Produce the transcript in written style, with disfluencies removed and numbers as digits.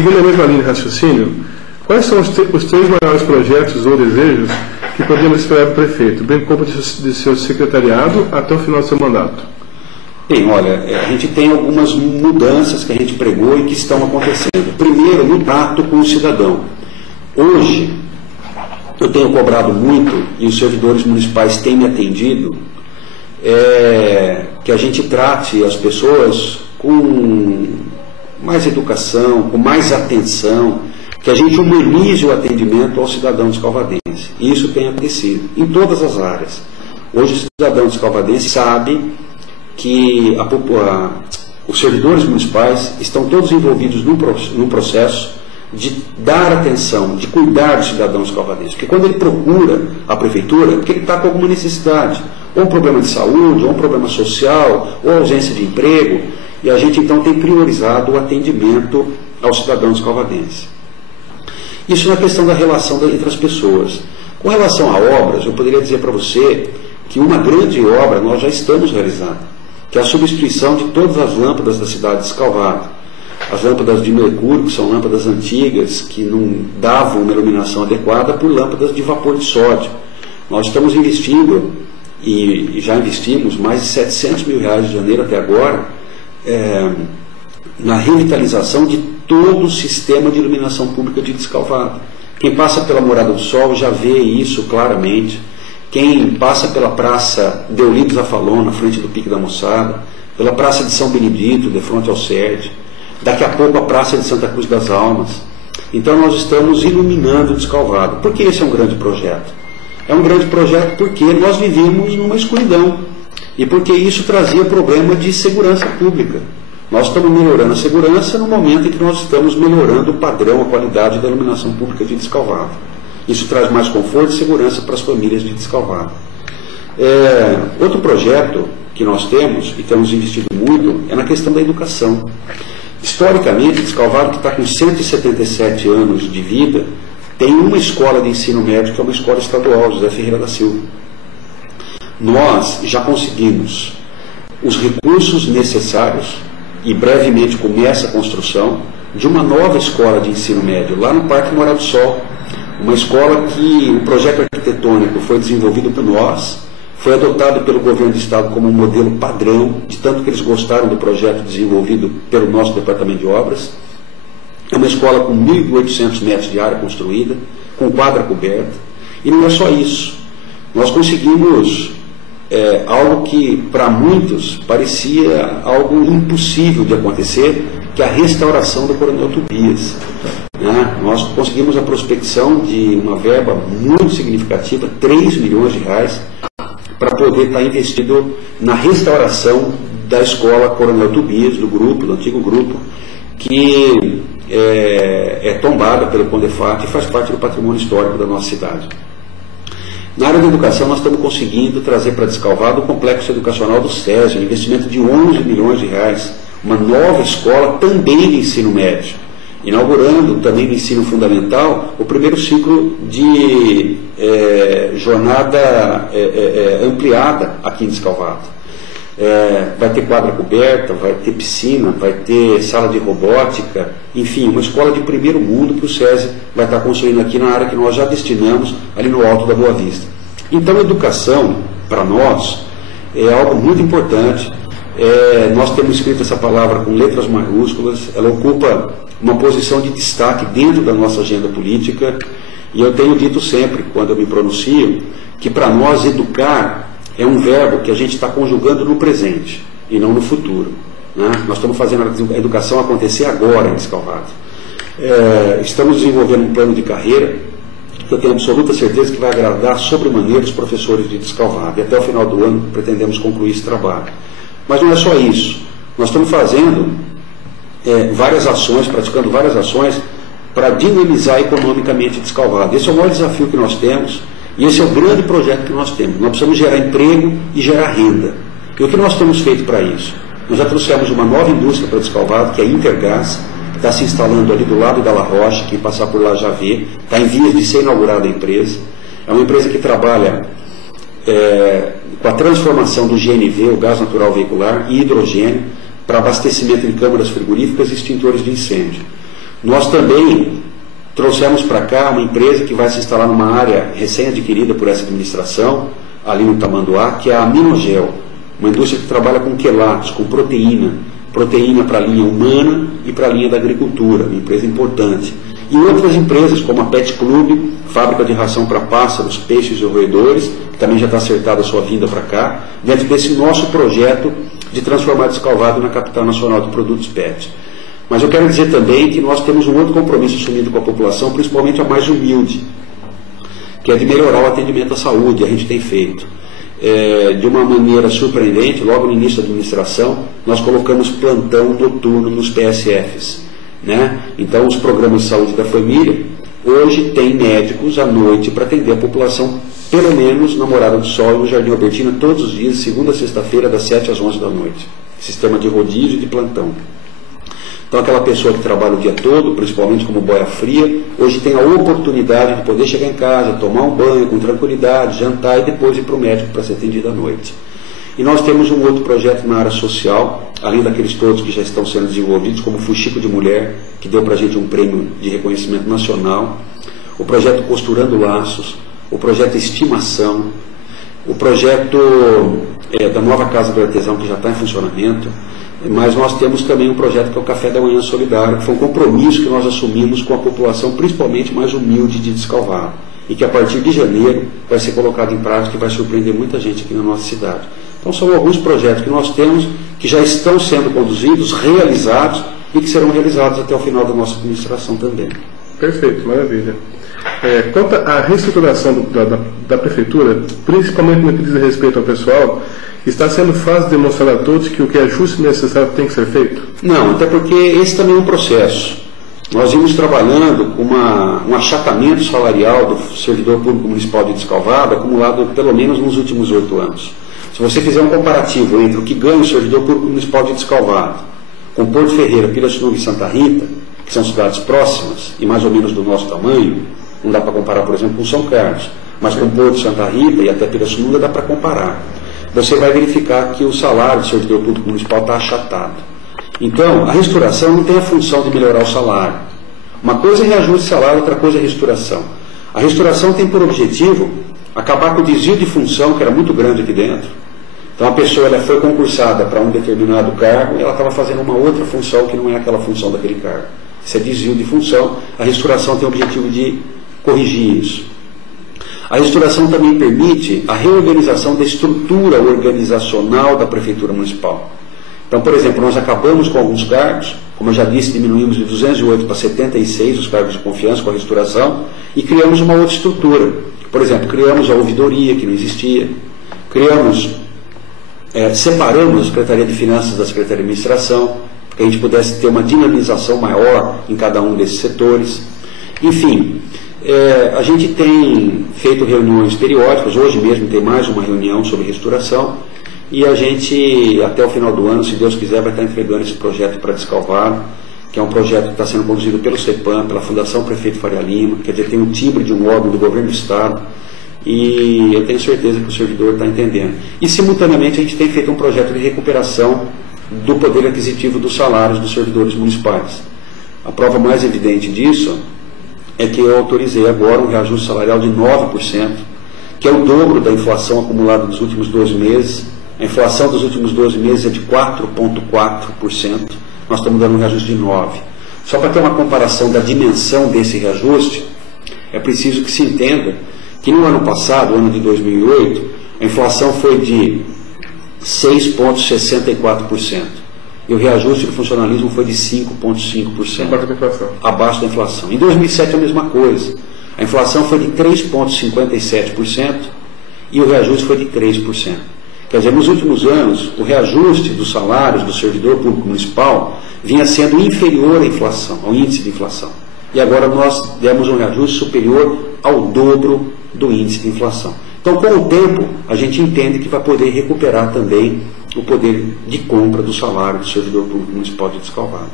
seguindo a mesma linha de raciocínio, quais são os três maiores projetos ou desejos que podemos esperar do prefeito, bem como de seu secretariado até o final do seu mandato? Bem, olha, a gente tem algumas mudanças que a gente pregou e que estão acontecendo. Primeiro, no trato com o cidadão. Hoje, eu tenho cobrado muito, e os servidores municipais têm me atendido, que a gente trate as pessoas com mais educação, com mais atenção, que a gente humanize o atendimento ao cidadão descalvadense. E isso tem acontecido em todas as áreas. Hoje o cidadão descalvadense sabe que os servidores municipais estão todos envolvidos num processo de dar atenção, de cuidar do cidadão descalvadense. Porque quando ele procura a prefeitura, é porque ele está com alguma necessidade, ou um problema de saúde, ou um problema social, ou ausência de emprego, e a gente então tem priorizado o atendimento ao cidadão descalvadense. Isso na questão da relação entre as pessoas. Com relação a obras, eu poderia dizer para você que uma grande obra nós já estamos realizando, que é a substituição de todas as lâmpadas da cidade de Escalvado. As lâmpadas de mercúrio, que são lâmpadas antigas, que não davam uma iluminação adequada, por lâmpadas de vapor de sódio. Nós estamos investindo, e já investimos, mais de R$700 mil de janeiro até agora, na revitalização de todo o sistema de iluminação pública de Descalvado. Quem passa pela Morada do Sol já vê isso claramente. Quem passa pela Praça Deolido Zafalon, na frente do Pique da Moçada, pela Praça de São Benedito, de frente ao SERD, daqui a pouco a Praça de Santa Cruz das Almas. Então nós estamos iluminando o Descalvado. Por que esse é um grande projeto? É um grande projeto porque nós vivíamos numa escuridão e porque isso trazia problema de segurança pública. Nós estamos melhorando a segurança no momento em que nós estamos melhorando o padrão, a qualidade da iluminação pública de Descalvado. Isso traz mais conforto e segurança para as famílias de Descalvado. Outro projeto que nós temos e temos investido muito é na questão da educação. Historicamente, Descalvado, que está com 177 anos de vida, tem uma escola de ensino médio, que é uma escola estadual, José Ferreira da Silva. Nós já conseguimos os recursos necessários, e brevemente começa a construção, de uma nova escola de ensino médio, lá no Parque Morada do Sol. Uma escola que o projeto arquitetônico foi desenvolvido por nós, foi adotado pelo governo do estado como um modelo padrão, de tanto que eles gostaram do projeto desenvolvido pelo nosso departamento de obras. É uma escola com 1.800 metros de área construída, com quadra coberta. E não é só isso. Nós conseguimos algo que para muitos parecia algo impossível de acontecer, que é a restauração do Coronel Tobias. Nós conseguimos a prospecção de uma verba muito significativa, R$3 milhões, para poder estar investido na restauração da escola Coronel Tobias, do antigo grupo, que é tombada pelo Condefat e faz parte do patrimônio histórico da nossa cidade. Na área da educação, nós estamos conseguindo trazer para Descalvado o complexo educacional do SESI, um investimento de R$11 milhões, uma nova escola também de ensino médio, inaugurando também no ensino fundamental o primeiro ciclo de jornada ampliada aqui em Descalvado. Vai ter quadra coberta, vai ter piscina, vai ter sala de robótica, enfim, uma escola de primeiro mundo que o SESI vai estar construindo aqui na área que nós já destinamos ali no Alto da Boa Vista. Então a educação, para nós, é algo muito importante. Nós temos escrito essa palavra com letras maiúsculas, ela ocupa uma posição de destaque dentro da nossa agenda política, e eu tenho dito sempre, quando eu me pronuncio, que para nós educar é um verbo que a gente está conjugando no presente e não no futuro. Nós estamos fazendo a educação acontecer agora em Descalvado. Estamos desenvolvendo um plano de carreira que eu tenho absoluta certeza que vai agradar sobremaneira os professores de Descalvado. E até o final do ano pretendemos concluir esse trabalho. Mas não é só isso. Nós estamos fazendo várias ações, praticando várias ações para dinamizar economicamente Descalvado. Esse é o maior desafio que nós temos. E esse é o grande projeto que nós temos. Nós precisamos gerar emprego e gerar renda. E o que nós temos feito para isso? Nós já trouxemos uma nova indústria para Descalvado, que é a Intergás, que está se instalando ali do lado da La Rocha, quem passar por lá já vê, está em vias de ser inaugurada a empresa. É uma empresa que trabalha com a transformação do GNV, o gás natural veicular, e hidrogênio, para abastecimento em câmaras frigoríficas e extintores de incêndio. Nós também trouxemos para cá uma empresa que vai se instalar numa área recém-adquirida por essa administração, ali no Tamanduá, que é a Aminogel, uma indústria que trabalha com quelatos, com proteína para a linha humana e para a linha da agricultura, uma empresa importante. E outras empresas, como a Pet Club, fábrica de ração para pássaros, peixes e roedores, que também já está acertada a sua vinda para cá, dentro desse nosso projeto de transformar Descalvado na capital nacional de produtos PET. Mas eu quero dizer também que nós temos um outro compromisso assumido com a população, principalmente a mais humilde, que é de melhorar o atendimento à saúde. A gente tem feito. De uma maneira surpreendente, logo no início da administração, nós colocamos plantão noturno nos PSFs. Né? Então, os programas de saúde da família, hoje tem médicos à noite para atender a população, pelo menos na Morada do Sol e no Jardim Albertina, todos os dias, segunda a sexta-feira, das 7 às 11 da noite. Sistema de rodízio de plantão. Então, aquela pessoa que trabalha o dia todo, principalmente como boia fria, hoje tem a oportunidade de poder chegar em casa, tomar um banho com tranquilidade, jantar e depois ir para o médico para ser atendido à noite. E nós temos um outro projeto na área social, além daqueles todos que já estão sendo desenvolvidos, como o Fuxico de Mulher, que deu para a gente um prêmio de reconhecimento nacional, o projeto Costurando Laços, o projeto Estimação, o projeto da nova Casa do Artesão, que já está em funcionamento. Mas nós temos também um projeto que é o Café da Manhã Solidário, que foi um compromisso que nós assumimos com a população, principalmente mais humilde de Descalvado, e que a partir de janeiro vai ser colocado em prática e vai surpreender muita gente aqui na nossa cidade. Então são alguns projetos que nós temos que já estão sendo conduzidos, realizados e que serão realizados até o final da nossa administração também. Perfeito, maravilha. Quanto à reestruturação da Prefeitura, principalmente no que diz respeito ao pessoal, está sendo fácil demonstrar a todos que o que é justo e necessário tem que ser feito? Não, até porque esse também é um processo. Nós vimos trabalhando com um achatamento salarial do servidor público municipal de Descalvado, acumulado pelo menos nos últimos 8 anos. Se você fizer um comparativo entre o que ganha o servidor público municipal de Descalvado com Porto Ferreira, Pirassununga e Santa Rita, que são cidades próximas e mais ou menos do nosso tamanho, não dá para comparar, por exemplo, com São Carlos, mas com Porto, Santa Rita e até Pirassununga dá para comparar. Você vai verificar que o salário do servidor público municipal está achatado. Então, a restauração não tem a função de melhorar o salário. Uma coisa é reajuste de salário, outra coisa é restauração. A restauração tem por objetivo acabar com o desvio de função, que era muito grande aqui dentro. Então, a pessoa ela foi concursada para um determinado cargo e ela estava fazendo uma outra função que não é aquela função daquele cargo. Isso é desvio de função. A restauração tem o objetivo de corrigir isso. A restauração também permite a reorganização da estrutura organizacional da Prefeitura Municipal. Então, por exemplo, nós acabamos com alguns cargos, como eu já disse, diminuímos de 208 para 76 os cargos de confiança com a restauração e criamos uma outra estrutura. Por exemplo, criamos a ouvidoria, que não existia, separamos a Secretaria de Finanças da Secretaria de Administração, para que a gente pudesse ter uma dinamização maior em cada um desses setores. Enfim, a gente tem feito reuniões periódicas, hoje mesmo tem mais uma reunião sobre restauração, e a gente, até o final do ano, se Deus quiser, vai estar entregando esse projeto para Descalvado, que é um projeto que está sendo conduzido pelo CEPAM, pela Fundação Prefeito Faria Lima, quer dizer, tem um timbre de um órgão do governo do Estado, e eu tenho certeza que o servidor está entendendo. E, simultaneamente, a gente tem feito um projeto de recuperação do poder aquisitivo dos salários dos servidores municipais. A prova mais evidente disso é que eu autorizei agora um reajuste salarial de 9%, que é o dobro da inflação acumulada nos últimos 12 meses. A inflação dos últimos 12 meses é de 4,4%. Nós estamos dando um reajuste de 9%. Só para ter uma comparação da dimensão desse reajuste, é preciso que se entenda que no ano passado, ano de 2008, a inflação foi de 6,64%. E o reajuste do funcionalismo foi de 5,5%. Abaixo da inflação. Abaixo da inflação. Em 2007 a mesma coisa. A inflação foi de 3,57% e o reajuste foi de 3%. Quer dizer, nos últimos anos, o reajuste dos salários do servidor público municipal vinha sendo inferior à inflação, ao índice de inflação. E agora nós demos um reajuste superior ao dobro do índice de inflação. Então, com o tempo, a gente entende que vai poder recuperar também o poder de compra do salário do servidor público municipal de Descalvado.